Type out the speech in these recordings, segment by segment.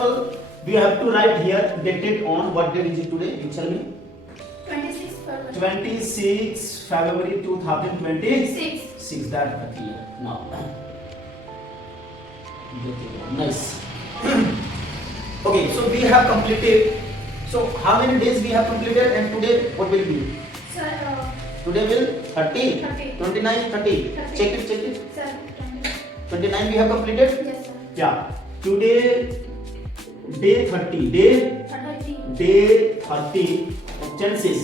of all we have to write here dated on what date is it today? You tell me. 26 February 2026. That clear now. Nice. Okay, so we have completed. So how many days we have completed, and today what will be? Sir, Today will 30. 29, 30. Check it. Sir, 29 we have completed. yes, sir. Yeah. Today day 30. Day 30 of tenses.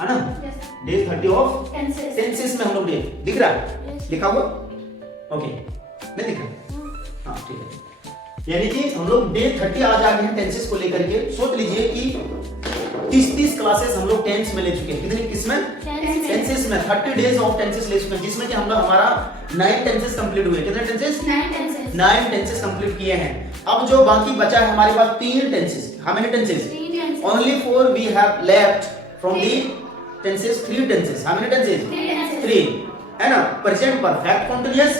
है ना? Yes, sir. Day 30 of Tenses. Tenses में हम लोग day दिख रहा है? Yes. लिखा हुआ? ओके, नहीं दिख रहा? हाँ ठीक है। यानी कि हम लोग डे 30 आज आ गए हैं टेंसेस को लेकर के। सोच लीजिए कि 30 क्लासेस हम लोग टेंस में ले चुके हैं। कितने किसमें? टेंसेस में 30 डेज ऑफ टेंसेस ले चुके हैं, जिसमें कि हम लोग हमारा 9 टेंसेस कंप्लीट हुए। कितने टेंसेस? 9 टेंसेस कंप्लीट किए हैं। अब जो बाकी बचा है हमारे पास 3 tenses. How many tenses? Only 4 we have left from the tenses, 3 tenses. How many tenses? 3 है ना? Present perfect continuous,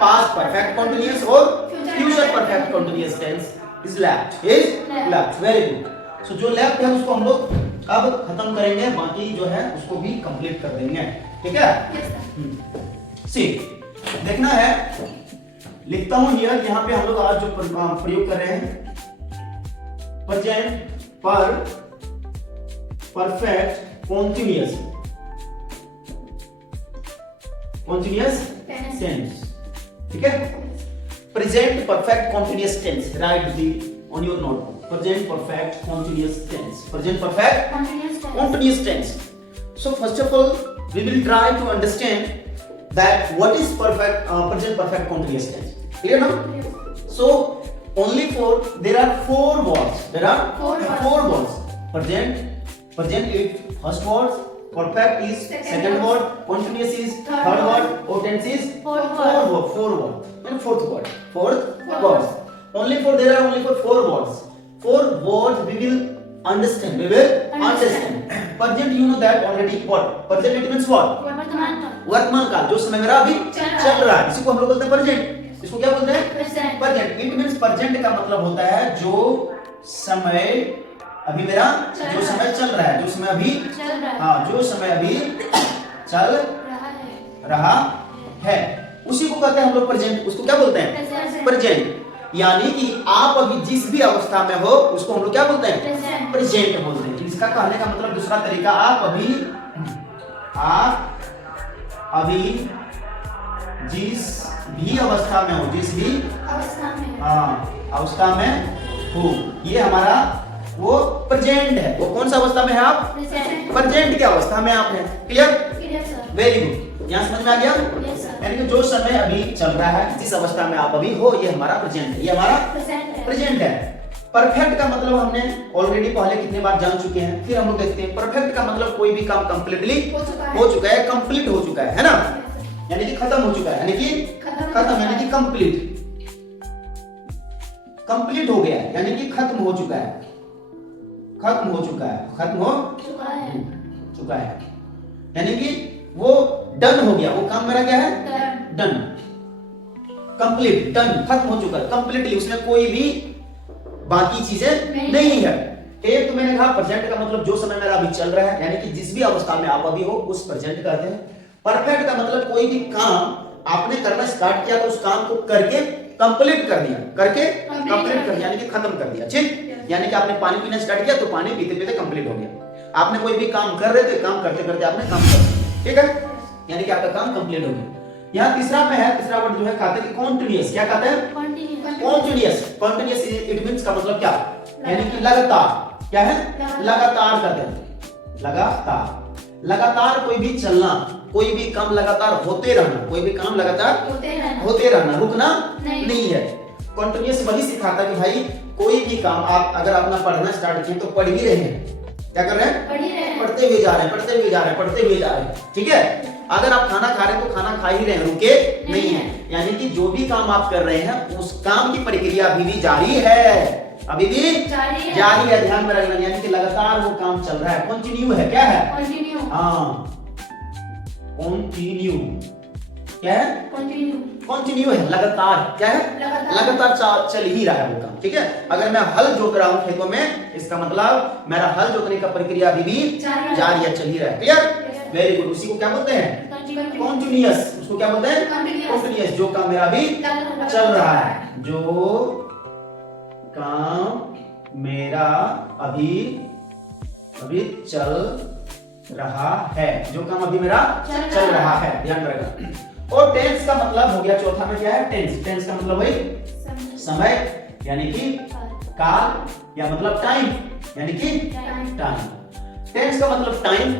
past perfect continuous और future perfect continuous tense is left. Very good. So जो left है उसको हम लोग अब खत्म करेंगे, बाकी जो है उसको भी कंप्लीट कर देंगे। ठीक है? सी देखना है, लिखता हूं हियर। यहाँ पे हम लोग आज जो प्रयोग कर रहे हैं प्रेजेंट परफेक्ट continuous tense. ठीक है? Present perfect continuous tense. Write the on your notebook. Present perfect continuous tense. Present perfect continuous tense. So first of all, we will try to understand that what is present perfect continuous tense. Clear now? So only there are 4 words. There are 4 words. Present is first word, perfect is second word, continuous is third word, or tense is fourth word, and fourth word. Only there are only 4 words. 4 words we will understand. Present, you know that already. What? Present it means what? वर्तमान काल, जो समय मेरा अभी चल रहा है, इसी को हम लोग बोलते हैं प्रेजेंट। इसको क्या बोलते हैं? प्रेजेंट। इट मींस प्रेजेंट का मतलब होता है जो समय अभी मेरा जो समय चल रहा है, जो समय अभी चल रहा है, उसी को कहते हैं हम लोग प्रेजेंट। उसको क्या बोलते हैं? प्रेजेंट। यानी कि आप अभी जिस भी अवस्था में हो उसको हम लोग क्या बोलते हैं? प्रेजेंट बोलते हैं। इसका कहने का मतलब दूसरा तरीका, आप अभी जिस भी अवस्था में हो, अवस्था में हो, ये हमारा वो प्रेजेंट है। वो कौन सा अवस्था में है आप? प्रेजेंट की अवस्था में आप हैं। क्लियर? Very good. यहाँ समझ में आ गया? यानी कि जो समय अभी चल रहा है, जिस अवस्था में आप अभी हो, ये हमारा प्रेजेंट है। ये हमारा प्रेजेंट है। परफेक्ट का मतलब हमने ऑलरेडी पहले कितने बार जान चुके हैं, फिर हम लोग देखते हैं। परफेक्ट का मतलब कोई भी काम कंप्लीटली हो चुका है, कंप्लीट हो चुका है ना? यानी कि खत्म हो चुका है, यानी कि खत्म, यानी कि कंप्लीट हो गया है, यानी कि खत्म हो चुका है, यानी कि वो डन हो गया। वो काम मेरा क्या है? डन, कंप्लीट, डन, खत्म हो चुका है कंप्लीटली। उसमें कोई भी बाकी चीजें नहीं है। एक तो मैंने कहा प्रेजेंट का मतलब जो समय मेरा अभी चल रहा है, यानी कि जिस भी अवस्था में आप अभी हो उस प्रेजेंट कहते हैं। परफेक्ट का मतलब कोई भी काम आपने करना स्टार्ट किया तो उस काम को करके कंप्लीट कर दिया, यानी कि खत्म कर दिया। ठीक? यानी कि आपने पानी पीना स्टार्ट किया तो पानी पीते पीते कंप्लीट हो गया। आपने कोई भी काम कर रहे थे, काम करते करते आपने काम कर दिया। ठीक है? यानी कि आपका काम कंप्लीट हो गया। यहाँ तीसरा में है, तीसरा वर्ड जो है कहते हैं कि कॉन्टिन्यूअस। क्या कहते हैं? कॉन्टिन्यूअस इट मींस का मतलब क्या? यानी कि लगातार। क्या है? लगातार कहते हैं। लगातार कोई भी चलना, कोई भी काम लगातार होते रहना, होते रहना, रुकना नहीं है। कॉन्टिन्यूअस वही सिखाता कि भाई कोई भी काम आप अगर अपना पढ़ना स्टार्ट किए तो पढ़ ही रहे हैं। क्या कर रहे हैं? पढ़ते हुए जा रहे हैं। ठीक है? अगर आप खाना खा रहे हैं तो खाना खा ही रहे हैं, रुके नहीं है। यानी कि जो भी काम आप कर रहे हैं उस काम की प्रक्रिया अभी भी जारी है, ध्यान में रखना। यानी कि लगातार वो काम चल रहा है, कंटिन्यू है। क्या है? हाँ, कंटिन्यू। क्या है? कंटिन्यू है, लगातार। क्या है? लगातार चल ही रहा है वो काम। ठीक है, अगर मैं हल जोत रहा हूँ खेतों में, इसका मतलब मेरा हल जोतने का प्रक्रिया अभी भी जारी है, चल ही रहा है। क्लियर? Very good. उसी को क्या बोलते हैं? कॉन्टिन्यूअस। उसको क्या बोलते हैं? कॉन्टिन्यूअस। जो काम मेरा अभी चल रहा है, जो काम मेरा अभी चल रहा है, जो काम अभी मेरा चल रहा है, ध्यान रखना। और टेंस का मतलब हो गया चौथा में, क्या है? टेंस। टेंस का मतलब वही समय, यानी कि काल, या मतलब टाइम, यानी कि टाइम। टेंस का मतलब टाइम,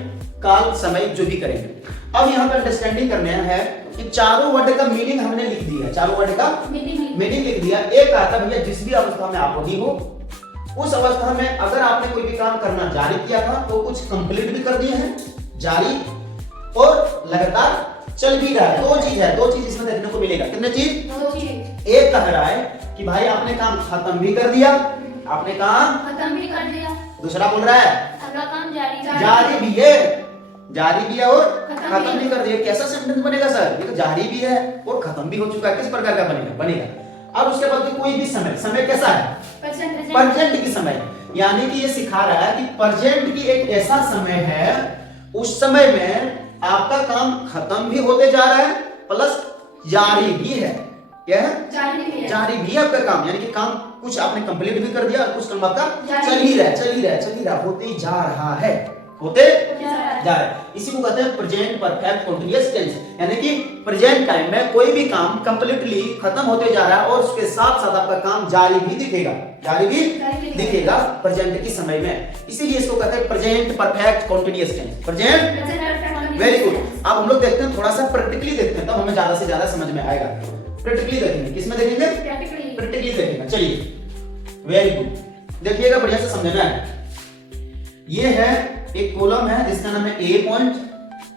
काल, समय, जो भी करेंगे। अब यहाँ पे अंडरस्टैंडिंग करने है कि चारों वर्ड का मीनिंग हमने लिख दिया, चारों वर्ड का मीनिंग लिख दिया। एक आता भैया जिस भी अवस्था में आप अभी हो, उस अवस्था में अगर आपने कोई भी काम करना जारी किया था तो कुछ कंप्लीट भी कर दिए हैं, जारी और लगातार चल भी रहा है। दो चीज है, दो चीज इसमें देखने को मिलेगा। कितने चीज? दो चीज। एक कह रहा है कि भाई आपने काम खत्म भी कर दिया, आपने काम खत्म भी कर दिया। दूसरा बोल रहा है अगला काम जारी भी है, जारी भी है और खत्म भी कर दिया। कैसा सेंटेंस बनेगा सर? ये तो जारी भी है और खत्म भी हो चुका है। किस प्रकार का बनेगा? अब उसके बाद कोई भी समय, समय कैसा है? प्रेजेंट की समय, यानी कि ये सिखा रहा है कि प्रेजेंट की एक ऐसा समय है, उस समय में आपका काम खत्म भी होते जा रहा है प्लस जारी भी है। क्या है? जारी भी है आपका काम, यानी कि काम कुछ आपने कंप्लीट भी कर दिया और कुछ काम आपका चल ही रहा, होते ही जा रहा है, होते जा रहा है। इसी को कहते हैं प्रेजेंट परफेक्ट कंटीन्यूअस टेंस, यानी कि प्रेजेंट टाइम में कोई भी काम कंप्लीटली खत्म होते जा रहा है और उसके साथ साथ आपका काम जारी भी दिखेगा, प्रेजेंट की समय में। इसीलिए इसको कहते हैं present perfect continuous tense. Present. Very good. अब हम लोग देखते हैं, थोड़ा सा प्रैक्टिकली देखते हैं, तब हमें ज्यादा से ज्यादा समझ में आएगा। प्रैक्टिकली देखेंगे। किसमें देखेंगे? प्रैक्टिकली देखेंगे। चलिए, वेरी गुड। देखिएगा, बढ़िया से समझना है। ये है एक कॉलम है जिसका नाम है ए पॉइंट,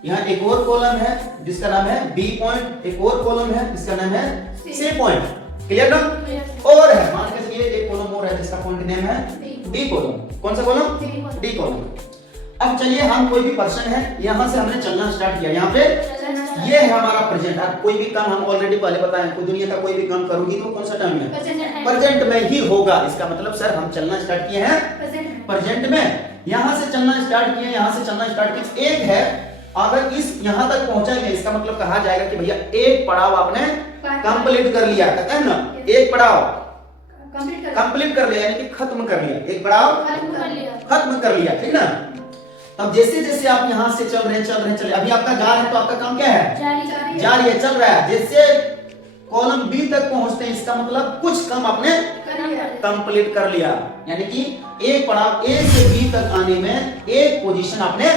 यहाँ एक और कॉलम है जिसका नाम है बी पॉइंट, एक और कॉलम है जिसका नाम है सी पॉइंट। क्लियर ना? और है, मान के चलिए एक कॉलम और है जिसका पॉइंट नेम है डी कॉलम। कौन सा कॉलम? D column. अब चलिए, हम कोई भी पर्सन है, यहाँ से हमने चलना स्टार्ट किया, यहाँ पे ये है हमारा प्रेजेंट। अब कोई भी काम हम ऑलरेडी पहले बताए, कोई दुनिया का कोई भी काम करोगी तो कौन सा टाइम में? प्रेजेंट में ही होगा। इसका मतलब सर हम चलना स्टार्ट किए हैं प्रेजेंट में, यहाँ से चलना स्टार्ट किए, यहाँ से चलना स्टार्ट किए। एक है, अगर इस यहाँ तक पहुंचेंगे, इसका मतलब कहा जाएगा कि भैया एक पड़ाव आपने कंप्लीट कर लिया। कहते हैं ना, एक पड़ाव कंप्लीट कर लिया, यानी कि खत्म कर लिया, एक पड़ाव खत्म कर लिया। ठीक ना? तब जैसे जैसे आप यहाँ से चल रहे, अभी आपका जा रहा है तो आपका काम क्या है? जारी है, चल रहा है। जैसे कॉलम बी तक पहुंचते हैं, इसका मतलब कुछ काम आपने कंप्लीट कर लिया, यानी कि एक पड़ाव ए से बी तक आने में एक पोजीशन आपने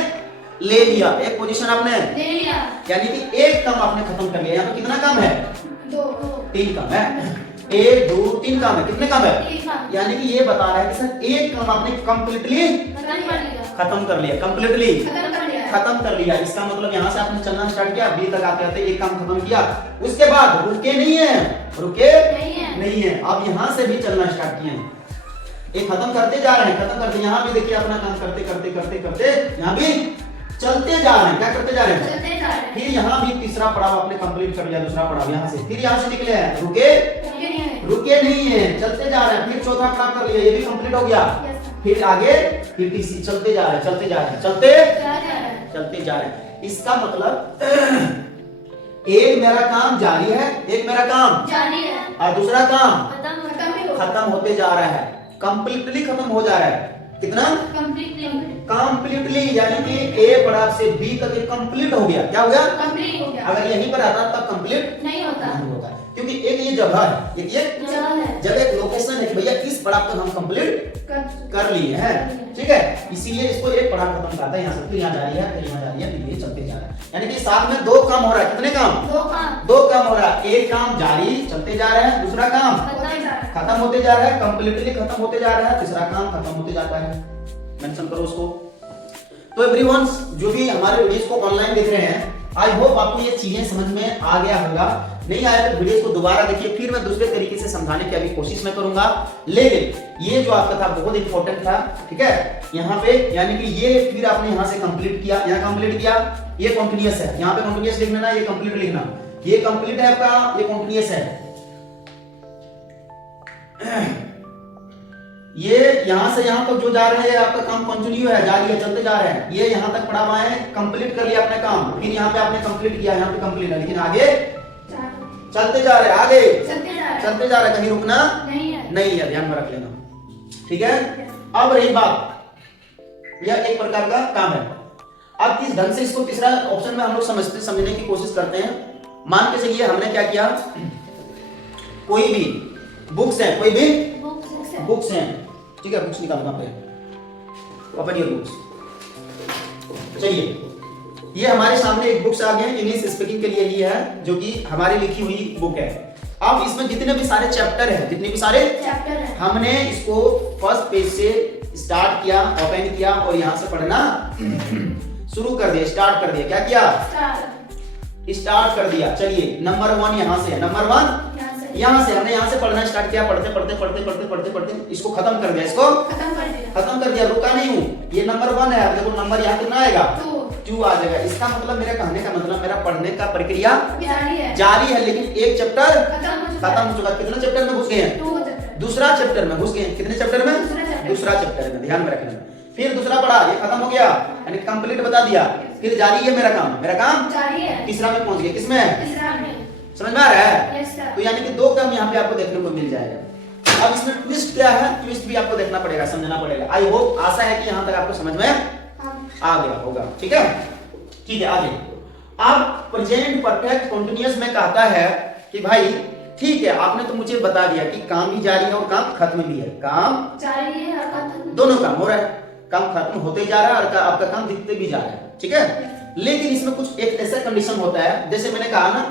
ले लिया, एक पोजीशन आपने ले लिया, यानी कि एक काम आपने खत्म कर लिया। यहाँ पे कितना काम है? तीन काम है। 1 2 3 काम है। कितने काम है? यानी कि ये बता रहा है कि सर एक काम आपने कंप्लीटली खत्म कर लिया, कंप्लीटली खत्म कर लिया। इसका मतलब यहाँ से आपने चलना स्टार्ट किया, बी तक आते आते एक काम खत्म किया, उसके बाद रुके नहीं है, अब यहाँ से भी चलना स्टार्ट किए, एक खत्म करते जा रहे हैं, खत्म करते, यहाँ भी देखिए अपना काम करते यहाँ भी चलते जा रहे हैं। क्या करते जा रहे हैं? फिर यहाँ भी तीसरा पड़ाव आपने कंप्लीट कर लिया, दूसरा पड़ाव यहाँ से, फिर यहाँ से निकले हैं, रुके नहीं है, चलते जा रहे हैं, फिर चौथा पड़ाव कर लिया, ये भी कंप्लीट हो गया, फिर आगे फिर तीसरी, चलते जा रहे हैं। इसका मतलब एक मेरा काम जारी है, एक मेरा काम जारी है और दूसरा काम खत्म होते जा रहा है, कंप्लीटली खत्म हो जा रहा है। कितना? कंप्लीटली, यानी कि ए पड़ाव से बी तक कंप्लीट हो गया। क्या हो गया? कंप्लीट हो गया। अगर यहीं पर आता तब कंप्लीट नहीं होता, क्योंकि एक ये जगह है, एक जगह, एक लोकेशन है कि भैया इस पड़ाव तक हम कंप्लीट कर लिए हैं। ठीक है, इसीलिए इसको एक पड़ाव खत्म करता है, यहाँ से फिर यहाँ जा रही है, फिर यहाँ जा रही है, फिर ये चलते जा रहा है। यानी कि साथ में दो काम हो रहा है। कितने काम? दो काम हो रहा है। एक काम जारी चलते जा रहे हैं, दूसरा काम खत्म होते जा रहा है, कंप्लीटली खत्म होते जा रहा है, तीसरा काम खत्म होते जाता है। मेंशन करो उसको। तो एवरीवन, जो भी हमारे वीडियोस को ऑनलाइन देख रहे हैं, आई होप आपको ये चीजें समझ में आ गया होगा। नहीं आया तो वीडियोस को दोबारा देखिए, फिर मैं दूसरे तरीके से समझाने की अभी कोशिश मैं करूंगा। लेकिन ये जो आपका था बहुत इंपॉर्टेंट था। ठीक है, यहाँ पे यानी कि ये फिर आपने यहाँ से कंप्लीट किया, यहाँ कंप्लीट किया, ये कंटिन्यूअस है, यहाँ पे कंटिन्यूअस लिखना ना, ये कंप्लीट लिखना। ये कंप्लीट है आपका, ये कॉन्टिन्यूअस है। ये यहां से यहां तक जो जा रहे हैं आपका काम कंटिन्यू है, जारी है, चलते जा रहे हैं। ये यहां तक पढ़ा हुआ है, कंप्लीट कर लिया आपने काम, फिर यहाँ पे आपने कंप्लीट किया, यहाँ पे कंप्लीट है, लेकिन आगे चलते जा रहे हैं, आगे चलते जा रहे हैं, कहीं रुकना नहीं है, ध्यान में रख लेना, ठीक है। अब रही बात, यह एक प्रकार का काम है। अब किस ढंग से इसको तीसरा ऑप्शन में हम लोग समझने की कोशिश करते हैं। मान के चलिए हमने क्या किया, कोई भी बुक्स है, कोई भी बुक्स हैं, ठीक है, बुक्स निकालना पे, ओपन योर बुक्स। चलिए, ये हमारे सामने एक बुक्स आ गए, इंग्लिश स्पीकिंग के लिए ही है, जो कि हमारी लिखी हुई बुक है। अब इसमें जितने भी सारे चैप्टर हैं, जितने भी सारे चैप्टर हैं, हमने इसको फर्स्ट पेज से स्टार्ट किया, ओपन किया और यहाँ से पढ़ना शुरू कर दिया, स्टार्ट कर दिया। क्या किया? स्टार्ट कर दिया। चलिए, नंबर 1 यहाँ से है, नंबर 1 यहाँ से हमने यहाँ से पढ़ना स्टार्ट किया, पढ़ते पढ़ते पढ़ते पढ़ते पढ़ते पढ़ते इसको खत्म कर दिया, इसको खत्म कर दिया, रुका नहीं हूँ। ये नंबर 1 है, देखो नंबर यहाँ कितना आएगा, 2 आ जाएगा। इसका मतलब, मेरा कहने का मतलब, मेरा पढ़ने का प्रक्रिया जारी है, लेकिन एक चैप्टर खत्म हो चुका। कितने चैप्टर में घुस गए हैं? दूसरा चैप्टर में घुस गए। कितने चैप्टर में? दूसरा चैप्टर में, ध्यान में रखना। फिर दूसरा पढ़ा, ये खत्म हो गया, यानी कंप्लीट बता दिया। फिर जारी है मेरा काम जारी है। तीसरा में पहुंच गए, किसमें? समझ में आ रहा है? तो यानी कि 2 काम यहाँ पे आपको देखने को मिल जाएगा। अब इसमें ट्विस्ट क्या है, ट्विस्ट भी आपको देखना पड़ेगा, समझना पड़ेगा। आई होप, आशा है कि यहाँ तक आपको समझ में आ गया होगा, ठीक है। ठीक है, आगे। अब प्रेजेंट परफेक्ट कंटीन्यूअस में कहता है कि भाई ठीक है, आपने तो मुझे बता दिया कि काम भी जारी है और काम खत्म भी है। काम जारी है और खत्म, दोनों काम हो रहा है, काम खत्म होते जा रहा है और आपका काम दिखते भी जा रहा है, ठीक है। लेकिन इसमें कुछ एक ऐसा कंडीशन होता है, जैसे मैंने कहा ना,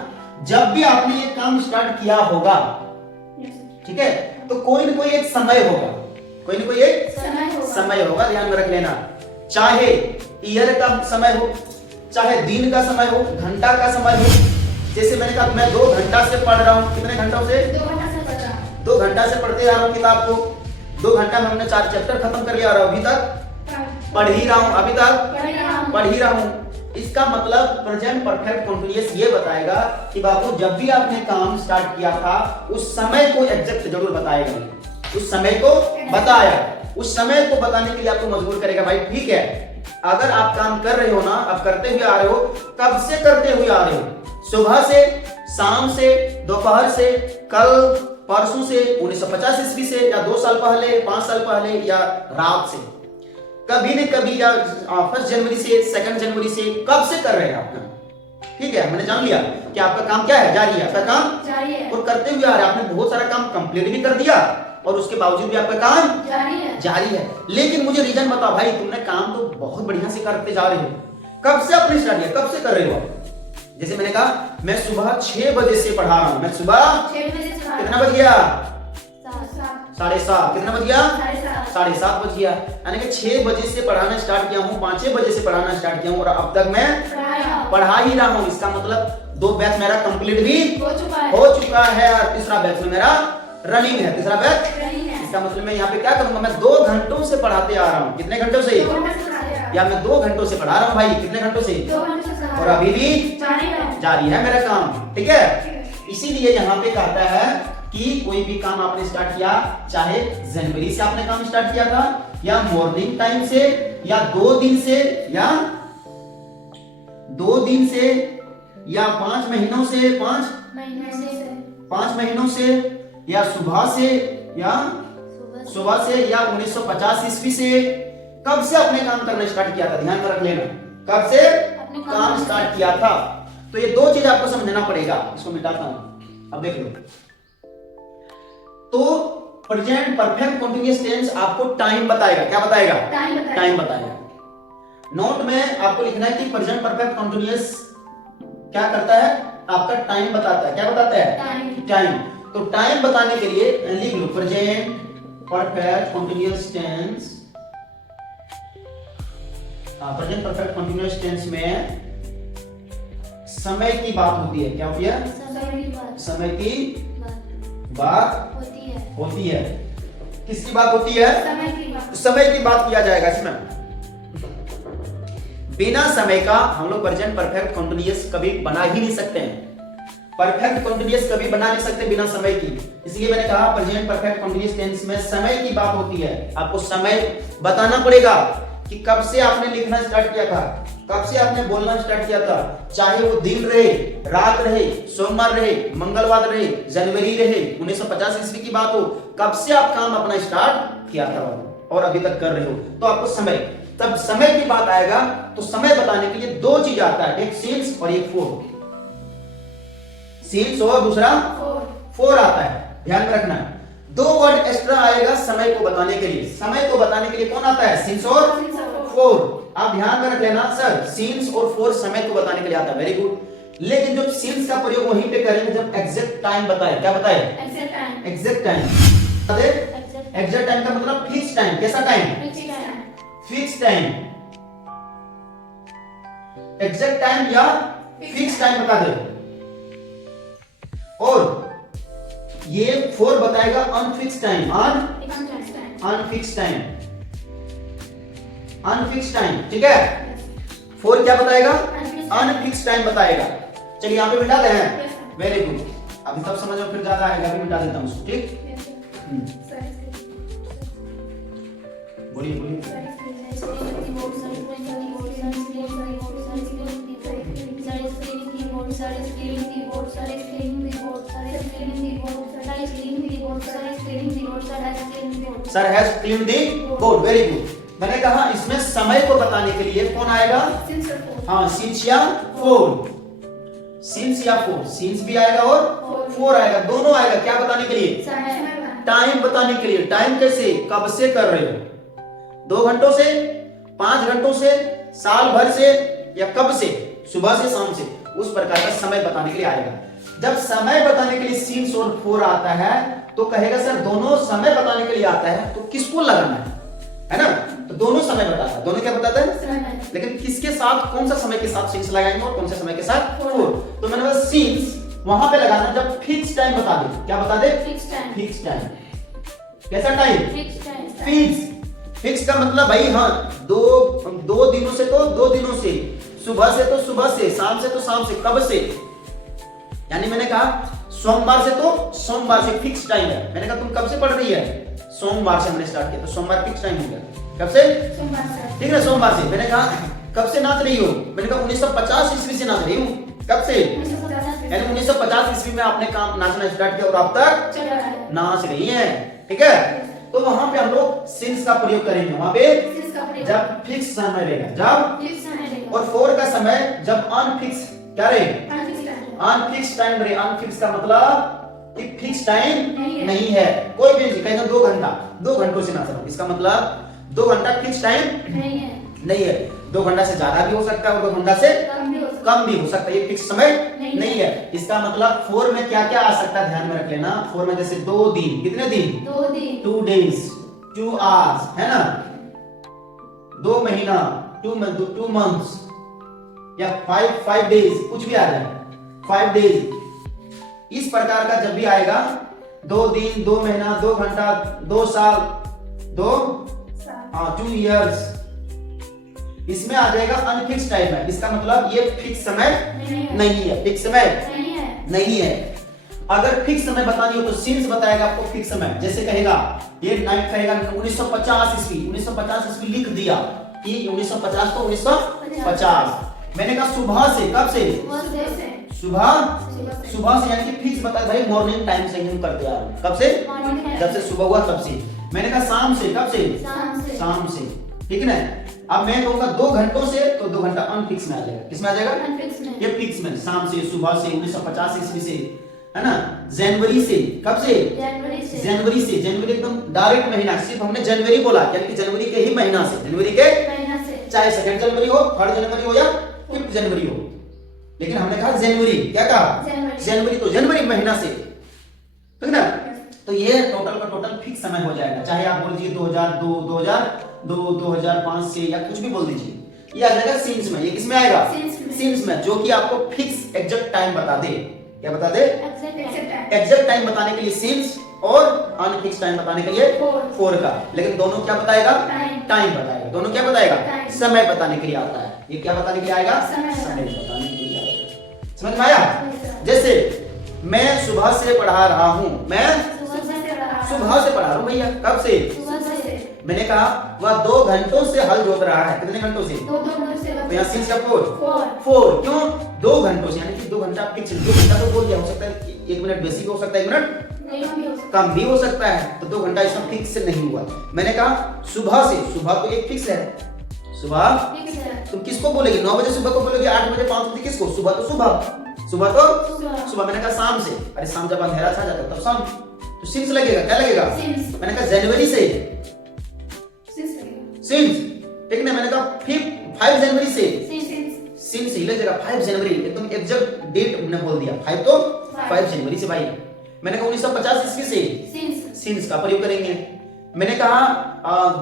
जब भी आपने ये काम स्टार्ट किया होगा, ठीक है, तो कोई ना कोई एक समय होगा, कोई ना कोई एक समय होगा, ध्यान में रख लेना। चाहे ईयर का समय हो, चाहे दिन का समय हो, घंटा का समय हो। जैसे मैंने कहा, मैं 2 घंटा से पढ़ रहा हूँ। कितने घंटों से? 2 घंटा से पढ़ते आ रहा हूँ किताब को। 2 घंटा में हमने 4 चैप्टर खत्म कर लिया और अभी तक पढ़ ही रहा हूँ, अभी तक पढ़ ही रहा हूँ। इसका मतलब प्रेजेंट परफेक्ट कंटीन्यूअस ये बताएगा कि बाबू, जब भी आपने काम स्टार्ट किया था, उस समय को एग्जैक्ट जरूर बताएगा, उस समय को बताया, उस समय को बताने के लिए आपको मजबूर करेगा। भाई ठीक है, अगर आप काम कर रहे हो ना, आप करते हुए आ रहे हो, कब से करते हुए आ रहे हो? सुबह से, शाम से, दोपहर से, कल, परसों से, 1950 ईस्वी से, या 2 साल पहले, 5 साल पहले, या रात से, कभी न कभी, या 1 जनवरी से, 2 जनवरी से, कब से कर रहे हैं आप काम? ठीक है, मैंने जान लिया कि आपका काम क्या है, जारी है, आपका काम जारी है और करते हुए आ रहे हैं। आपने बहुत सारा काम कंप्लीट भी कर दिया और उसके बावजूद भी आपका काम जारी है। लेकिन मुझे रीजन बताओ भाई, तुमने काम तो बहुत बढ़िया से करते जा रहे हो, कब से आपने स्टार्ट किया, कब से कर रहे हो? जैसे मैंने कहा, मैं सुबह 6 बजे से पढ़ा रहा हूँ, मैं सुबह 6 बजे से, कितना बज गया? 7:30। कितना बज गया? 7:30 बज गया। यानी कि 6 बजे से पढ़ाना स्टार्ट किया हूँ, 5 बजे से पढ़ाना स्टार्ट किया हूँ और अब तक मैं पढ़ा ही रहा हूँ। इसका मतलब 2 बैच मेरा कंप्लीट भी हो चुका है और तीसरा बैच में मेरा रनिंग है, तीसरा बैच। इसका मतलब मैं यहाँ पे क्या करूंगा, मैं 2 घंटों से पढ़ाते आ रहा हूँ। कितने घंटों से? या मैं 2 घंटों से पढ़ा रहा हूँ भाई। कितने घंटों से? और अभी भी जारी है मेरा काम, ठीक है। इसीलिए यहाँ पे कहता है कि कोई भी काम आपने स्टार्ट किया, चाहे जनवरी से आपने काम स्टार्ट किया था, या मॉर्निंग टाइम से, या 2 दिन से, या 2 दिन से, या 5 महीनों से, 5 महीनों से, या सुबह से, या 1950 ईस्वी से, कब से आपने काम करना स्टार्ट किया था, ध्यान में रख लेना, कब से काम स्टार्ट किया था। तो ये 2 चीज आपको समझना पड़ेगा। इसको मिटाता हूं, अब देख लो। तो प्रेजेंट परफेक्ट कंटीन्यूअस टेंस आपको टाइम बताएगा। क्या बताएगा? टाइम बताएगा। नोट में आपको लिखना है कि प्रेजेंट परफेक्ट कंटीन्यूअस क्या करता है, आपका टाइम बताता है। क्या बताता है? टाइम। तो टाइम बताने के लिए लिख लो present perfect continuous tense. Present perfect continuous tense में समय की बात होती है। क्या होती है? समय की बात होती है। किसकी बात होती है? समय की बात किया जाएगा इसमें। बिना समय का हम लोग प्रेजेंट परफेक्ट कंटीन्यूअस कभी बना ही नहीं सकते हैं। परफेक्ट कंटीन्यूअस कभी बना नहीं सकते बिना समय की, इसलिए मैंने कहा प्रेजेंट परफेक्ट कंटीन्यूअस टेंस में समय की बात होती है। आपको समय बताना पड़ेगा कि कब से आपने लिखना स्टार्ट किया था, कब से आपने बोलना स्टार्ट किया था, चाहे वो दिन रहे, रात रहे, सोमवार रहे, मंगलवार रहे, जनवरी रहे, 1950 ईस्वी की बात हो, कब से आप काम अपना स्टार्ट किया था और अभी तक कर रहे हो, तो आपको समय, तब समय की बात आएगा तो समय बताने के लिए दो चीज आता है, एक सिंस और एक फोर। सिंस और दूसरा फोर आता है, ध्यान में रखना। दो वर्ड एक्स्ट्रा आएगा समय को बताने के लिए। समय को बताने के लिए कौन आता है? सिंस और फोर। आप ध्यान में रख लेना सर, सिंस और फोर समय को बताने के लिए आता है, वेरी गुड। लेकिन जब सिंस का प्रयोग वहीं पे करेंगे जब एग्जैक्ट टाइम बताए। क्या बताए? Exact time. एग्जैक्ट टाइम का मतलब फिक्स टाइम। कैसा time? Fix time. Exact time या फिक्स टाइम बता दे। और ये फोर बताएगा unfix time. Unfix time, unfix time, ठीक है। फोर क्या बताएगा? अनफिक्स टाइम बताएगा। चलिए यहां पे मिटा दे हैं, वेरी गुड। अभी तब समझ में फिर ज्यादा आएगा, अभी मिटा देता हूं उसको, ठीक। बोलिए बोलिए। Sir has clean the board, very good. मैंने कहा इसमें समय को बताने के लिए कौन आएगा? हाँ, सिंस या फोर। सिंस या फोर, सिंस भी आएगा और फोर आएगा, दोनों आएगा। क्या बताने के लिए? टाइम बताने के लिए। टाइम कैसे, कब से कर रहे हो? 2 घंटों से, 5 घंटों से, साल भर से, या कब से, सुबह से, शाम से, उस प्रकार का समय बताने के लिए आएगा। जब समय बताने के लिए सिंस और फोर आता है तो कहेगा सर दोनों समय बताने के लिए आता है तो किसको लगाना है ना? तो दोनों समय बताता है। दोनों क्या बताता है? लेकिन किसके साथ, कौन सा समय के साथ सिंस लगाएंगे और कौन सा समय के साथ फोर। तो मैंने बोला सिंस वहां पे लगाना जब फिक्स टाइम बता दे। क्या बता दे? Fix time. कैसा टाइम? फिक्स। फिक्स का मतलब भाई हाँ, दो दिनों से तो 2 दिनों से, सुबह से तो सुबह से, शाम से तो शाम से, कब से। यानी मैंने कहा सोमवार से तो सोमवार से फिक्स टाइम है। मैंने कहा तुम कब से पढ़ रही है? सोमवार से हमने स्टार्ट किया, तो सोमवार फिक्स टाइम हो गया। कब से? ठीक है, सोमवार से। मैंने कहा कब से नाच रही हो? मैंने कहा 1950 ईस्वी से नाच रही हूँ। कब से? यानी 1950 ईस्वी में आपने काम नाचना स्टार्ट किया और अब तक नाच रही है, ठीक है। तो वहां पे हम लोग सिंस का प्रयोग करेंगे, वहां पे जब फिक्स समय रहेगा, जब, और फोर का समय जब अनफिक्स, क्या रहे? अनफिक्स टाइम रहे। अनफिक्स का मतलब कि फिक्स टाइम नहीं है। कोई भी कहेगा 2 घंटा, 2 घंटों से नाच रहा हूं, इसका मतलब 2 घंटा फिक्स टाइम नहीं है। 2 घंटा से ज्यादा भी हो सकता है और 2 घंटा से कम भी हो सकता है, ये फिक्स समय नहीं है। इसका मतलब फोर में क्या क्या आ सकता है, ध्यान में रख लेना। फोर में जैसे 2 दिन, कितने दिन? 2 डेज, 2 आवर्स, है ना। 2 महीना, 2 मंथ्स, या 5 डेज, कुछ भी आ जाए, 5 डेज। इस प्रकार का जब भी आएगा, 2 दिन, 2 महीना, 2 घंटा, 2 साल, 2 इयर्स, इसमें आ जाएगा अनफिक्स टाइम है। इसका मतलब ये फिक्स समय नहीं है। फिक्स समय नहीं है। अगर फिक्स समय बतानी हो तो सिंस बताएगा आपको फिक्स समय। जैसे कहेगा ये नाइट कहेगा 1950 ईस्वी, 1950 ईस्वी लिख दिया कि 1950 तो 1950। मैंने कहा सुबह से, कब से? सुबह से, यानी कि फिक्स बता भाई मॉर्निंग टाइम से हम करते आ रहे हैं। कब से? जब से सुबह हुआ तब से। मैंने कहा शाम से, कब से? शाम से, ठीक है ना। अब मैं कहूंगा 2 घंटों से, तो 2 घंटा अनफिक्स में आ जाएगा। किसमें आ जाएगा? ये फिक्स में, शाम से, सुबह से, 1950 ईस्वी से, है ना। जनवरी से, कब से? जनवरी से। जनवरी एकदम डायरेक्ट महीना, सिर्फ हमने जनवरी बोला, यानी कि जनवरी के ही महीना से, जनवरी के, चाहे 2 जनवरी हो, 3 जनवरी हो या 5 जनवरी हो, लेकिन हमने कहा जनवरी। क्या कहा? जनवरी। तो जनवरी महीना से, ठीक ना। तो ये टोटल का टोटल फिक्स समय हो जाएगा। चाहे आप बोल दीजिए 2002, 2005 से, या कुछ भी बोल दीजिए, ये आ जाएगा सिंस में। ये किसमें आएगा? सिंस में, जो कि आपको फिक्स एग्जैक्ट टाइम बता दे। क्या बता दे? एग्जैक्ट टाइम बताने के लिए सिंस और अनफिक्स टाइम बताने के लिए फोर का। लेकिन दोनों क्या बताएगा? टाइम बताएगा। दोनों क्या बताएगा? समय बताने के लिए आता है। ये क्या बताने के लिए आएगा? समय बताने के लिए आएगा। समझ में आया? जैसे मैं सुबह से पढ़ा रहा हूँ, मैं सुबह से पढ़ा रहा हूँ भैया। कब से? मैंने कहा वह 2 घंटों से हल जोत रहा है। कितने घंटों से? 2 घंटों से। तो यहाँ सिंस या फोर क्यों? 2 घंटों से, यानी कि 2 घंटा फिक्स। 2 घंटा तो बोल दिया, हो सकता है 1 मिनट बेसी भी हो सकता है, 1 मिनट कम भी हो सकता है, तो 2 घंटा इसमें फिक्स नहीं हुआ। मैंने कहा सुबह से, सुबह तो एक फिक्स है, सुबह तुम किसको बोलेगी? 9 बजे सुबह को बोलोगे, 8 बजे 5 बजे किसको? सुबह तो सुबह तो सुबह। मैंने कहा शाम से, अरे शाम जब अंधेरा छा जाता है तब शाम, तो सिंस लगेगा। क्या लगेगा? मैंने कहा जनवरी से सिंस, ठीक ना। मैंने कहा 5 जनवरी से सिंस ही लगेगा। 5 जनवरी एकदम एग्जैक्ट डेट मैंने बोल दिया, 5 तो 5 जनवरी से भाई। मैंने कहा 1950 ईस्वी से सिंस का प्रयोग करेंगे। मैंने कहा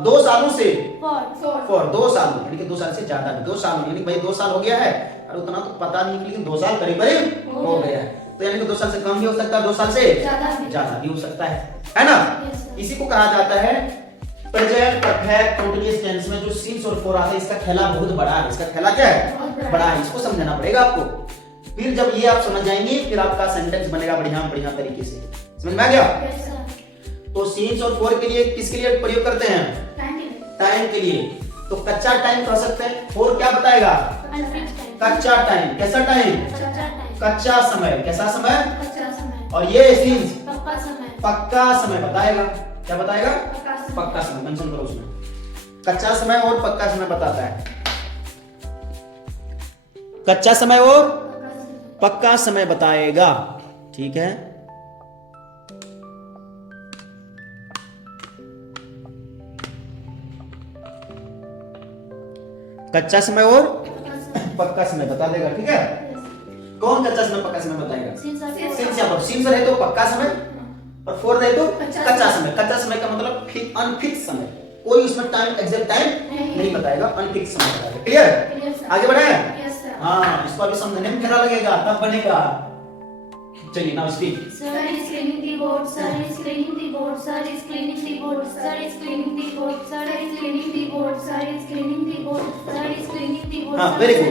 2 सालों से फॉर 2 साल, यानी कि 2 साल से ज्यादा, 2 साल यानी भाई 2 साल हो गया है, और उतना तो पता नहीं, लेकिन 2 साल करीब हो गया है, तो यानी कि 2 साल से कम भी हो सकता है, 2 साल से ज्यादा भी हो सकता है ना। इसी को कहा जाता है प्रेजेंट परफेक्ट कंटीन्यूअस टेंस में जो सिंस और फॉर आता है, इसका खेला बहुत बड़ा है। इसका खेला क्या है? बड़ा है। इसको समझना पड़ेगा आपको। फिर जब ये आप समझ जाएंगे, फिर आपका सेंटेंस बनेगा बढ़िया तरीके से। समझ में आ गया? तो सिंस और फॉर के लिए किसके लिए प्रयोग करते हैं? टाइम के लिए। तो कच्चा टाइम कह सकते हैं। फॉर क्या बताएगा? कच्चा टाइम। कैसा टाइम? कच्चा समय। कैसा समय? और ये सिंस पक्का समय बताएगा। क्या बताएगा? पक्का समय। मेंशन करो उसमें। कच्चा समय और पक्का समय बताता है। कच्चा समय और पक्का समय बताएगा, ठीक है। कच्चा समय और पक्का समय बता देगा, ठीक है। कौन कच्चा समय पक्का समय बताएगा? सिंस रहे तो पक्का समय, और फॉर रहे तो कच्चा समय। कच्चा समय का मतलब अनफिक्स समय, कोई उसमें टाइम एग्जैक्ट टाइम नहीं बताएगा, अनफिक्स समय बताएगा। क्लियर? आगे बढ़े? हाँ, इसको अभी समझने में मेरा लगेगा, तब बनेगा। चलिए now speak. Sir is cleaning the board. Sir is cleaning the board. Sir is cleaning the board. Sir is cleaning the board. Sir is cleaning the board. Sir is cleaning the board. Sir is cleaning the board. हाँ, very good.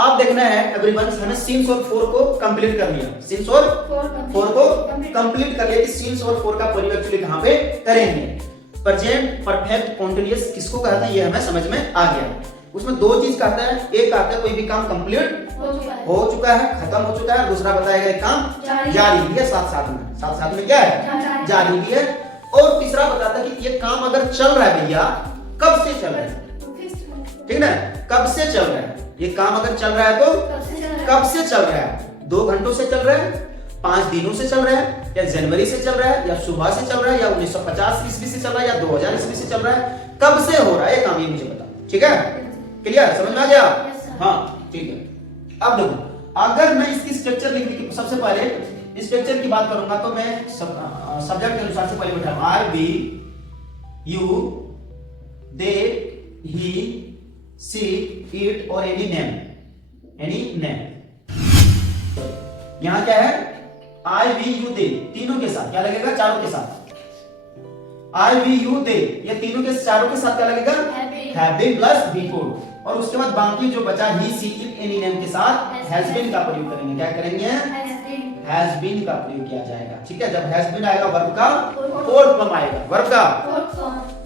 आप देखना है everyone, हमें since और for को complete कर लिया। Since और फॉर को कंप्लीट कर लिया कि सिंस और फॉर का प्रयोग एक्चुअली कहां पे करेंगे। प्रेजेंट परफेक्ट कंटीन्यूअस किसको कहते हैं, ये हमें समझ में आ गया। उसमें 2 चीज कहता है। एक कहता है कोई भी काम कंप्लीट हो चुका है, खत्म हो चुका है। दूसरा बताएगा एक काम जारी भी है, साथ में क्या है? जारी भी है। और तीसरा बताता है कि ये काम अगर चल रहा है भैया, कब से चल रहा है, ठीक ना। कब से चल रहा है ये काम? अगर चल रहा है तो कब से चल रहा है? 2 घंटों से चल रहा है, 5 दिनों से चल रहा है, या जनवरी से चल रहा है, या सुबह से चल रहा है, या 1950 ईस्वी से चल रहा है, या 2000 ईस्वी से चल रहा है? कब से हो रहा है ये काम, ये मुझे बता, ठीक है। क्लियर? समझ में आ गया? हाँ, ठीक है। अब देखो, अगर मैं इसकी स्ट्रक्चर लिखने की, सबसे पहले स्ट्रक्चर की बात करूंगा, तो मैं सब्जेक्ट के अनुसार से पहले बैठा I, we, you, they, he, she, it और एनी नेम। यहां क्या है? आई, वी, यू, दे, तीनों के साथ क्या लगेगा? चारों के साथ। आई, वी, यू, दे, ये तीनों के चारों के साथ क्या लगेगा? Have been plus V four. और उसके बाद बाकी जो बचा he, she, it, any name के साथ हैज बीन का प्रयोग करेंगे। क्या करेंगे? हैज बीन का प्रयोग किया जाएगा, ठीक है। जब हैज बीन आएगा, वर्ब का फोर्थ फॉर्म आएगा, वर्ब का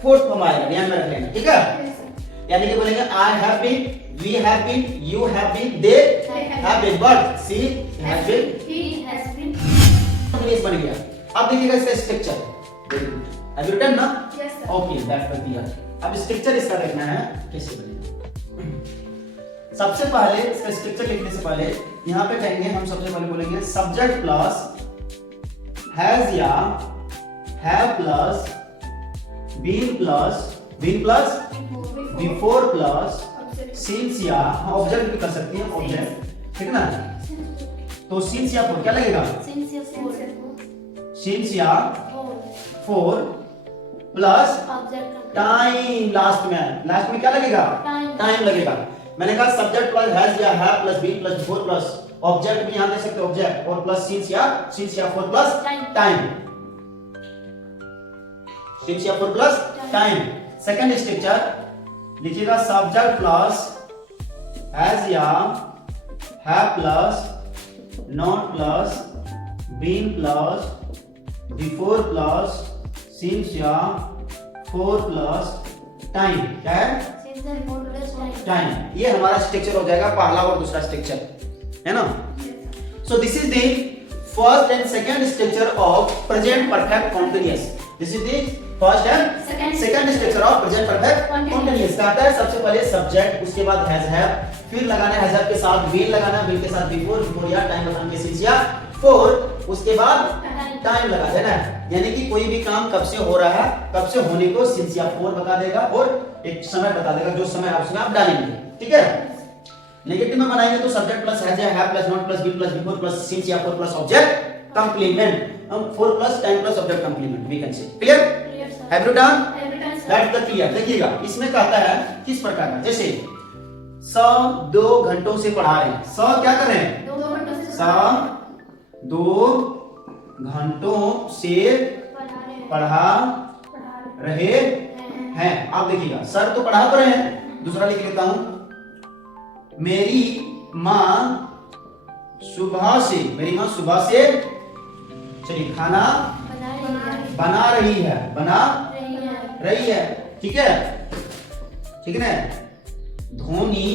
फोर्थ फॉर्म आएगा, ध्यान में रख लेना, ठीक है। यानी कि बोलेंगे I have been, we have been, you have been, they have been, but she has been, he has been। English बन गया। अब देखिएगा इसका structure. Very good, have you written ना? ओके, दैट कर दिया। अब स्ट्रक्चर इसका देखना है कैसे बनेगा। सबसे पहले इसका स्ट्रक्चर लिखने से पहले यहां पे कहेंगे हम, सबसे पहले बोलेंगे सब्जेक्ट प्लस हैज या have plus been plus V four plus since या ऑब्जेक्ट भी कर सकते हैं, ऑब्जेक्ट, ठीक ना। तो सिंस या फॉर क्या लगेगा? सिंस या फॉर प्लस टाइम, लास्ट में क्या लगेगा? टाइम लगेगा। मैंने कहा सब्जेक्ट प्लस हैज या have plus been plus V four plus object भी यहां दे सकते हो, ऑब्जेक्ट, और प्लस सिंस या फॉर प्लस टाइम, सिंस या for plus time. Second structure लिखिएगा सब्जेक्ट प्लस हैज या have plus not plus been plus V four plus since या फॉर प्लस टाइम। क्या है? Since and for plus time. Time. ये हमारा structure हो जाएगा, पहला और दूसरा स्ट्रक्चर, है ना? So this is the first and second structure of present perfect continuous. This is the first and second structure of present perfect continuous। कहता है सबसे पहले सब्जेक्ट, उसके बाद हैज हैव, फिर लगाना है हैज हैव के साथ बीन लगाना, बीन के साथ बिफोर, बिफोर या टाइम बताने के सिंस या फॉर, उसके बाद टाइम लगा देना है। यानी कि कोई भी काम कब से हो रहा है, कब से होने को सिंस या फॉर बता देगा और एक समय बता देगा, जो समय आप उसमें आप डालेंगे। ठीक है? नेगेटिव में बनाएंगे तो सब्जेक्ट प्लस हैज या have plus not plus been plus V four plus since या फॉर प्लस ऑब्जेक्ट कंप्लीमेंट, हम for plus time plus object complement we can say. Clear? Clear, sir. Have you done? Every time, sir. That's the clear. देखिएगा इसमें कहता है किस प्रकार का, जैसे स 2 घंटों से पढ़ा रहे हैं, स क्या कर रहे हैं? 2 घंटों से स 2 घंटों से पढ़ा रहे हैं। आप देखिएगा सर तो पढ़ा तो रहे हैं, दूसरा लिख लेता हूं, मेरी माँ सुबह से, मेरी माँ सुबह से चलिए खाना बना रही है, बना रही है। ठीक है? ठीक है ना? धोनी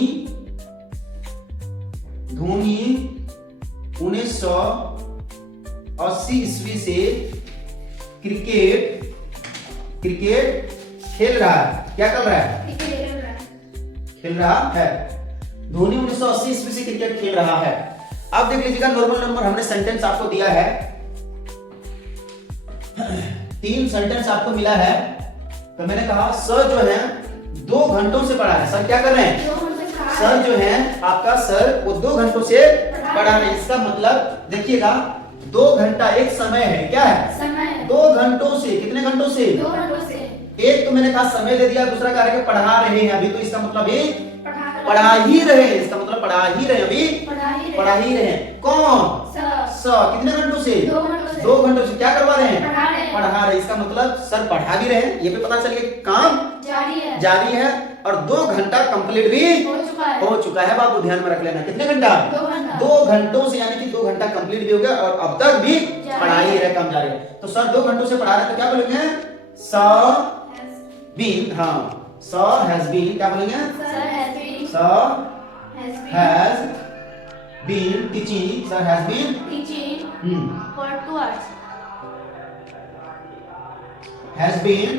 1980 ईस्वी से क्रिकेट खेल रहा है। क्या कर रहा है? खेल रहा है। धोनी 1980 ईस्वी से क्रिकेट खेल रहा है। अब देख लीजिएगा नॉर्मल नंबर, हमने सेंटेंस आपको दिया है, 3 सेंटेंस आपको मिला है। तो मैंने कहा सर जो है 2 घंटों से पढ़ा है। सर क्या कर रहे हैं? सर जो है आपका सर वो 2 घंटों से पढ़ा रहे हैं। इसका मतलब देखिएगा 2 घंटा एक समय है। क्या है? समय। 2 घंटों से, कितने घंटों से? 2 घंटों से। एक तो मैंने कहा समय दे दिया, दूसरा कह रहे हैं पढ़ा रहे हैं अभी, तो इसका मतलब ये पढ़ा ही रहे हैं। इसका मतलब पढ़ा ही रहे हैं, अभी पढ़ा ही रहे हैं। कौन? सर। कितने घंटों से? 2 घंटों से। क्या करवा रहे हैं? पढ़ा रहे। इसका मतलब सर पढ़ा भी रहे हैं, ये भी पता चल गया काम जारी है और 2 घंटा कंप्लीट भी हो चुका है। बाबू ध्यान में रख लेना, कितने घंटा? 2 घंटों से, यानी कि 2 घंटा कंप्लीट भी हो गया और अब तक भी पढ़ाई रहे, काम जारी है। तो सर 2 घंटों से पढ़ा रहे, तो क्या बोलेंगे? सर बीन, हाँ सर हैज बीन, क्या बोलेंगे? Sir has been teaching, sir has been for 2 hours. Has been,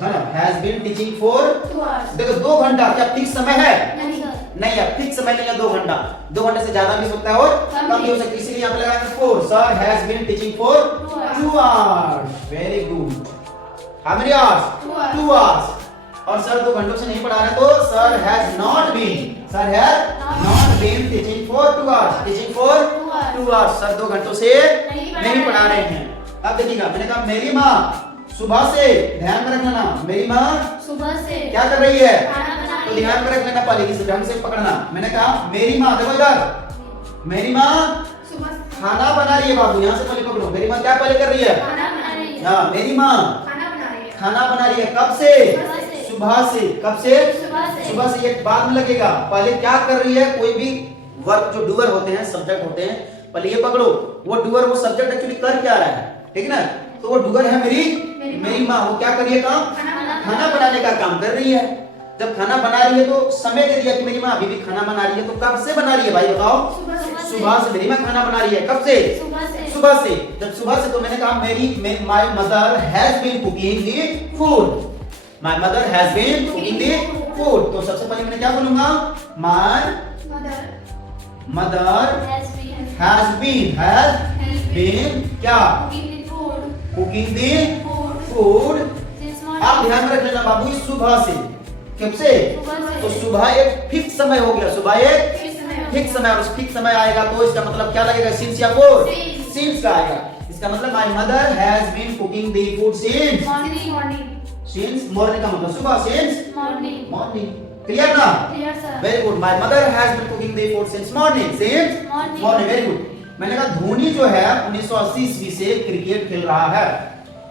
है ना, has been teaching for 2 hours. देखो 2 घंटा क्या फिक्स समय है? नहीं सर. नहीं है, फिक्स समय नहीं है 2 घंटा। 2 घंटे से ज्यादा भी हो सकता है और कम भी हो सकता है, इसलिए यहाँ पे लगाएंगे for. Sir has been teaching for 2 hours. Very good. How many hours? 2 hours. और सर 2 घंटों से नहीं पढ़ा रहे तो sir has not been, sir has not been teaching for 2 hours, teaching for 2 hours. Sir 2 घंटों से नहीं पढ़ा रहे हैं। अब देखिएगा मैंने कहा मेरी माँ सुबह से, ध्यान में रखना ना, मेरी माँ सुबह से क्या कर रही है? खाना बना तो रही है. ध्यान में रख लेना, पहले किसी ढंग से पकड़ना। मैंने कहा मेरी माँ, देखो इधर, मेरी माँ सुबह से खाना बना रही है। बाबू यहाँ से पहले पकड़ो, मेरी माँ क्या पहले कर रही है? खाना बना रही है. हाँ, मेरी माँ खाना बना रही है. खाना बना रही है। कब से? सुबह से। कब से? सुबह से। एक बाद में लगेगा, पहले क्या कर रही है? कोई भी वर्क जो डूअर होते हैं, सब्जेक्ट होते हैं, पहले ये पकड़ो, वो डूअर, वो सब्जेक्ट एक्चुअली कर क्या रहा है, ठीक है ना? तो वो डूअर है मेरी माँ। वो क्या कर रही है काम? खाना बनाने का काम कर रही है। जब खाना बना रही है तो समय दे दिया कि मेरी माँ अभी भी खाना बना रही है। तो कब से बना रही है भाई बताओ? सुबह से मेरी माँ खाना बना रही है। कब से? सुबह से। जब सुबह से तो मैंने कहा my mother has been cooking the food. My mother has been cooking the food. तो सबसे पहले मैंने क्या बोलूंगा? माय मदर हैज बीन क्या? Cooking the food. आप ध्यान में रख लेना बाबू, इस सुबह से। कब से? तो सुबह एक फिक्स समय हो गया, सुबह एक फिक्स समय, और उस फिक्स समय आएगा तो इसका मतलब क्या लगेगा? सिंस या फॉर? सिंस का आएगा। इसका मतलब my mother has been cooking the food since morning का मतलब सुबह, सिंस मॉर्निंग। क्लियर ना? Very good. My mother has been cooking the food since morning, very good. मैंने कहा धोनी जो है 1980 ईस्वी से क्रिकेट खेल रहा है।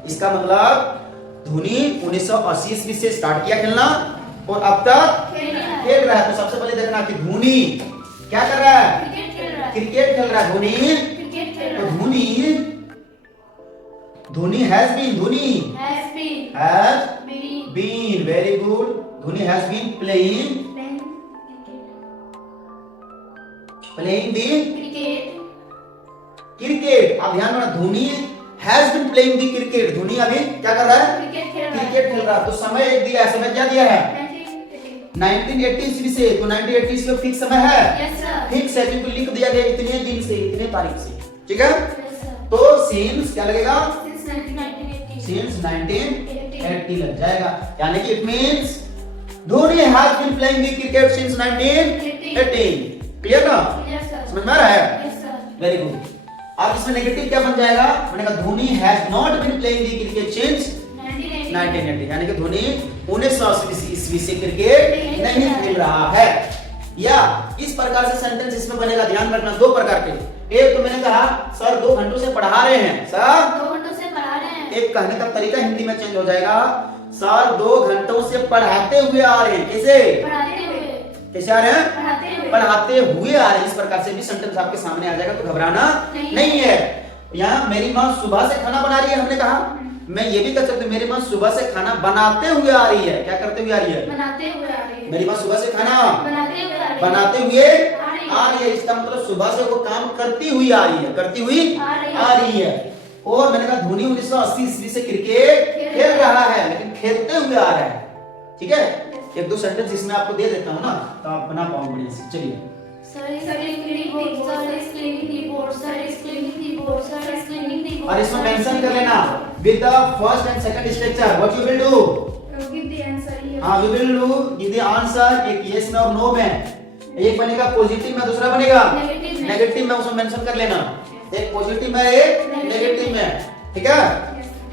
इसका मतलब धोनी 1980 ईस्वी से स्टार्ट किया खेलना और अब तक खेल रहा है। तो सबसे पहले देखना कि धोनी क्या कर रहा है? क्रिकेट खेल रहा है। धोनी, तो Dhoni Dhoni has been, Dhoni has been, very good, Dhoni has been playing the cricket. आप ध्यान रखना, Dhoni has been playing the cricket, Dhoni अभी क्या कर रहा है, क्रिकेट खेल रहा है। तो समय एक दिया है, समय क्या दिया है, 1980 ईस्वी से, तो 1980 ईस्वी फिक्स समय है, फिक्स है क्योंकि लिख दिया गया इतने दिन से, इतने तारीख से, ठीक है। तो सिंस क्या लगेगा, सिंस 1980 लग जाएगा, यानी कि it means Dhoni has been playing the cricket since 1980। Clear ना, समझ में आ रहा है, वेरी गुड। अब इसमें नेगेटिव क्या बन जाएगा, मैंने कहा Dhoni has not been playing the cricket since 1980, यानी कि धोनी 1980 ईस्वी से क्रिकेट नहीं खेल रहा है। या इस प्रकार से सेंटेंस इसमें बनेगा, ध्यान रखना, दो प्रकार के। एक तो मैंने कहा सर 2 घंटों से पढ़ा रहे हैं, सर 2 घंटों से पढ़ा रहे हैं। एक कहने का तरीका हिंदी में चेंज हो जाएगा, सर 2 घंटों से पढ़ाते हुए आ रहे हैं। कैसे पढ़ाते हुए, कैसे आ रहे हैं, पढ़ाते हुए आ रहे हैं। इस प्रकार से भी सेंटेंस आपके सामने आ जाएगा, तो घबराना नहीं है। यहाँ मेरी माँ सुबह से खाना बना रही है, हमने कहा, मैं ये भी कह सकता हूँ मेरी माँ सुबह से खाना बनाते हुए आ रही है। क्या करते हुए आ रही है, बनाते हुए आ रही है। मेरी माँ सुबह से खाना बनाते हुए आ रही है, बनाते हुए आ रही है। इसका मतलब सुबह से वो काम करती हुई आ रही है, करती हुई आ रही है। और मैंने कहा धोनी 1980 ईस्वी से क्रिकेट खेल रहा है, लेकिन खेलते हुए आ रहा है, ठीक है। एक दो सेंटेंस इसमें आपको दे देता हूँ ना, तो आप बना पाओ बढ़िया से। चलिए, और इसमें मेंशन कर लेना with the first and second structure, what you will do, हाँ we will do give the answer, एक यस में और नो में। एक बनेगा पॉजिटिव में, दूसरा बनेगा नेगेटिव में, उसमें मेंशन कर लेना, एक पॉजिटिव में एक नेगेटिव में, ठीक है।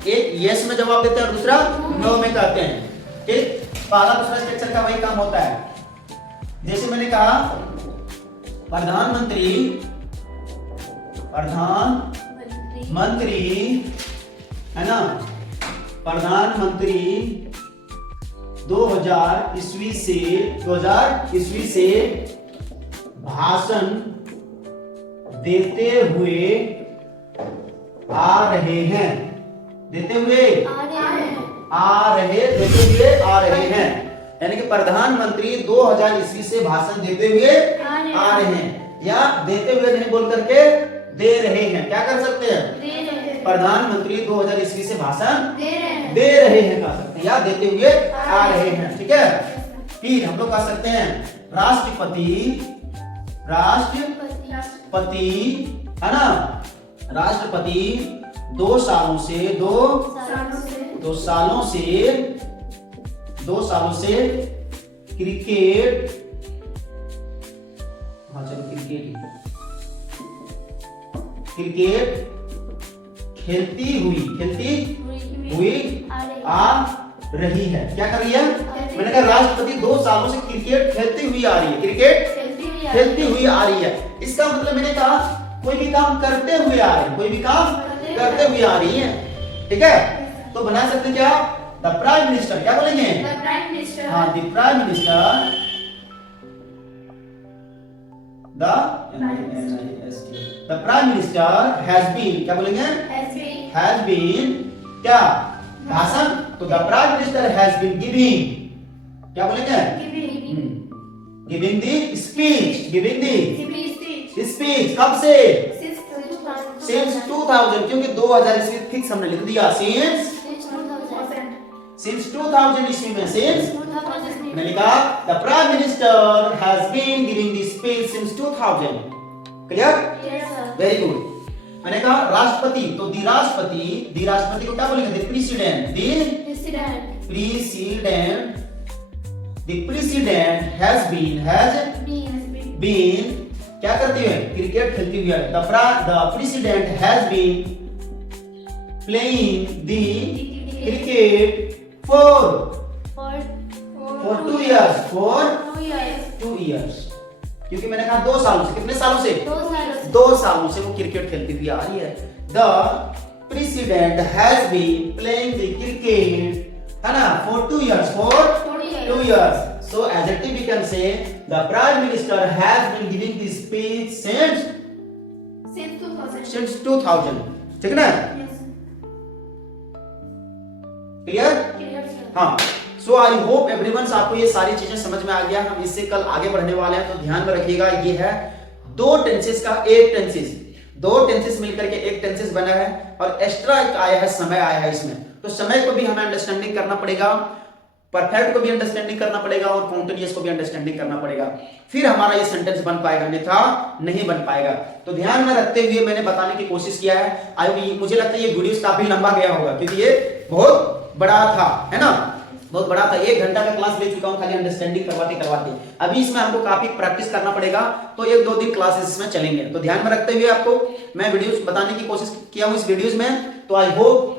एक यस में जवाब देते हैं और दूसरा नो में कहते हैं, ठीक। पहला दूसरा स्ट्रक्चर का वही काम होता है। जैसे मैंने कहा प्रधानमंत्री है ना, प्रधानमंत्री 2000 ईस्वी से भाषण देते हुए आ रहे हैं, यानी कि प्रधानमंत्री 2000 ईस्वी से भाषण देते हुए आ रहे हैं, या देते हुए नहीं बोल करके दे रहे हैं, क्या कर सकते हैं, प्रधानमंत्री 2000 ईस्वी से भाषण दे रहे हैं कह सकते हैं, या देते हुए आ रहे हैं, ठीक है। फिर हम लोग कह सकते हैं राष्ट्रपति है ना, राष्ट्रपति 2 सालों से क्रिकेट, हाँ चलो क्रिकेट खेलती हुई आ रही है। क्या कर रही है, मैंने कहा राष्ट्रपति 2 सालों से क्रिकेट खेलती हुई आ रही है, क्रिकेट खेलती हुई आ रही है। इसका मतलब मैंने कहा कोई भी काम करते हुए आ रही है, कोई भी काम करते हुए आ रही है, ठीक है। तो बना सकते हैं क्या, द प्राइम मिनिस्टर, क्या बोलेंगे, हाँ the prime minister, the prime minister has been, क्या बोलेंगे, हैज बीन क्या, भाषण, तो the prime minister has been giving, क्या बोलेंगे, गिविंग द स्पीच, कब से, सिंस 2000, क्योंकि 2000 ईस्वी फिक्स हमने लिख दिया, सिंस 2000 ईस्वी में, सिंस मैंने लिखा the prime minister has been giving the speech since 2000। Clear, very good. मैंने कहा राष्ट्रपति, तो द राष्ट्रपति को क्या बोलेंगे, द प्रेसिडेंट हैज बीन क्या करती है, क्रिकेट खेलती हुई, the president has been playing the cricket for 2 years, क्योंकि मैंने कहा 2 सालों से, कितने सालों से, 2 सालों से वो क्रिकेट खेलती हुई आ रही है। The president has been playing the cricket, है ना, for 2 years, so adjective we can say the prime minister has been giving the speech Since 2000. Since 2000, ठीक है ना, Yes, sir. Clear? Clear, sir. हाँ, सो आई होप एवरीवन आपको ये सारी चीजें समझ में आ गया। हम इससे कल आगे बढ़ने वाले हैं, तो ध्यान में रखिएगा। ये है दो टेंसेस का एक टेंसेस, दो टेंसेस मिलकर के एक टेंसेस बना है, और एक्स्ट्रा आया है, समय आया है इसमें। तो समय को भी हमें अंडरस्टैंडिंग करना पड़ेगा, परफेक्ट को भी अंडरस्टैंडिंग करना पड़ेगा, और कॉन्टिन्यूअस को भी अंडरस्टैंडिंग करना पड़ेगा, फिर हमारा ये सेंटेंस बन पाएगा, अन्यथा नहीं बन पाएगा। तो ध्यान में रखते हुए मैंने बताने की कोशिश किया है। मुझे लगता है ये वीडियो काफी लंबा गया होगा, क्योंकि ये बहुत बड़ा था, है ना, बहुत बड़ा था। 1 घंटा का क्लास ले चुका हूं खाली अंडरस्टैंडिंग करवाते करवाते। अभी इसमें हमको काफी प्रैक्टिस करना पड़ेगा, तो 1-2 दिन क्लासेस इसमें चलेंगे। तो ध्यान में रखते हुए आपको मैं वीडियोस बताने की कोशिश किया हूं इस वीडियोस में। तो I hope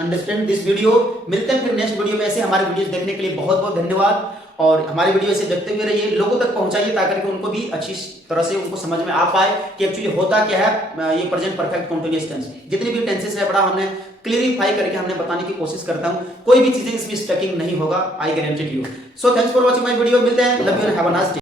understand this video. मिलते हैं फिर नेक्स्ट वीडियो में। ऐसे हमारे वीडियोस देखने के लिए बहुत बहुत धन्यवाद, और हमारे वीडियो से देखते हुए रहिए, लोगों तक पहुंचाइए, ताकि उनको भी अच्छी तरह से उनको समझ में आ पाए कि एक्चुअली होता क्या है ये प्रेजेंट परफेक्ट कंटीन्यूअस टेंस। जितनी भी टेंसेस है बड़ा हमने क्लियरिफाई करके हमने बताने की कोशिश करता हूं, कोई भी चीजें इसमें स्टकिंग नहीं होगा, I guarantee you. So thanks for watching my video. मिलते हैं, love you and have a nice day.